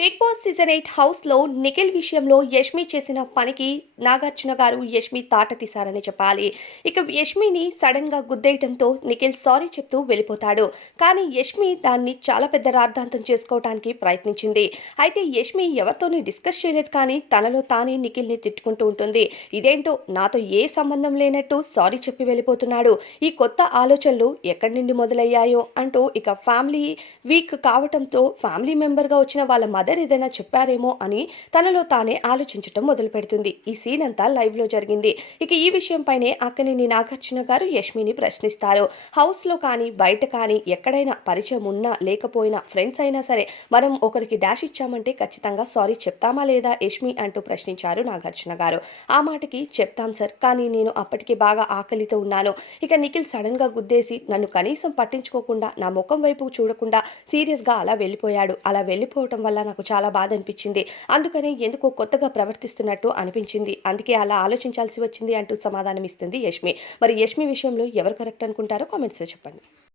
Big boss season 8 హౌస్‌లో నిఖిల్ విషయంలో యష్మి చేసిన పనికి నాగార్జున గారు యష్మి తాట తీశారని చెప్పాలి. ఇక యష్మిని సడెన్‌గా గుద్దేయడంతో నిఖిల్ సారీ చెప్తూ వెళ్ళిపోతాడు. కానీ యష్మి దాన్ని చాలా పెద్ద రాద్ధాంతం చేసుకోవటానికి ప్రయత్నించింది. అయితే యష్మి ఎవరితోని డిస్కస్ చేయలేదు కానీ తనలో తానే నిఖిల్‌ని తిట్టుకుంటూ ఉంటుంది. ఇదేంటో నాతో ఏ సంబంధం లేనట్టు సారీ చెప్పి వెళ్ళిపోతున్నాడు. ఈ కొత్త ఆలోచనలు ఎక్కడి నుండి మొదలయ్యాయో అంటూ ఇక ఫ్యామిలీ వీక్ కావటంతో ఫ్యామిలీ మెంబర్‌గా వచ్చిన వాళ్ళ మదర్ ఏదైనా చెప్పారేమో అని తనలో తానే ఆలోచించటం మొదలుపెడుతుంది. ఈ సీన్ అంతా లైవ్‌లో జరిగింది. ఇక ఈ విషయంపైనే అక్కినేని నాగార్జున గారు యష్మిని ప్రశ్నిస్తారు. హౌస్‌లో కానీ, బయట కానీ ఎక్కడైనా పరిచయం ఉన్నా, లేకపోయినా ఫ్రెండ్స్ అయినా సరే మనం ఒకరికి డాష్ ఇచ్చామంటే ఖచ్చితంగా సారీ చెప్తామా లేదా యష్మి అంటూ ప్రశ్నించారు నాగార్జున గారు. ఆ మాటకి చెప్తాం సార్. కానీ నేను అప్పటికి బాగా ఆకలితో ఉన్నాను. ఇక నిఖిల్ సడెన్‌గా గుద్దేసి నన్ను కనీసం పట్టించుకోకుండా నా ముఖం వైపు చూడకుండా సీరియస్‌గా అలా వెళ్ళిపోయాడు. అలా వెళ్ళిపోవటం వల్ల నాకు చాలా బాధ అనిపించింది. అందుకనే ఎందుకో కొత్తగా ప్రవర్తిస్తున్నట్టు అనిపించింది. అందుకే అలా ఆలోచించాల్సి వచ్చింది అంటూ సమాధానం ఇస్తుంది యష్మి. మరి యష్మి విషయంలో ఎవరు కరెక్ట్ అనుకుంటారో కామెంట్స్‌లో చెప్పండి.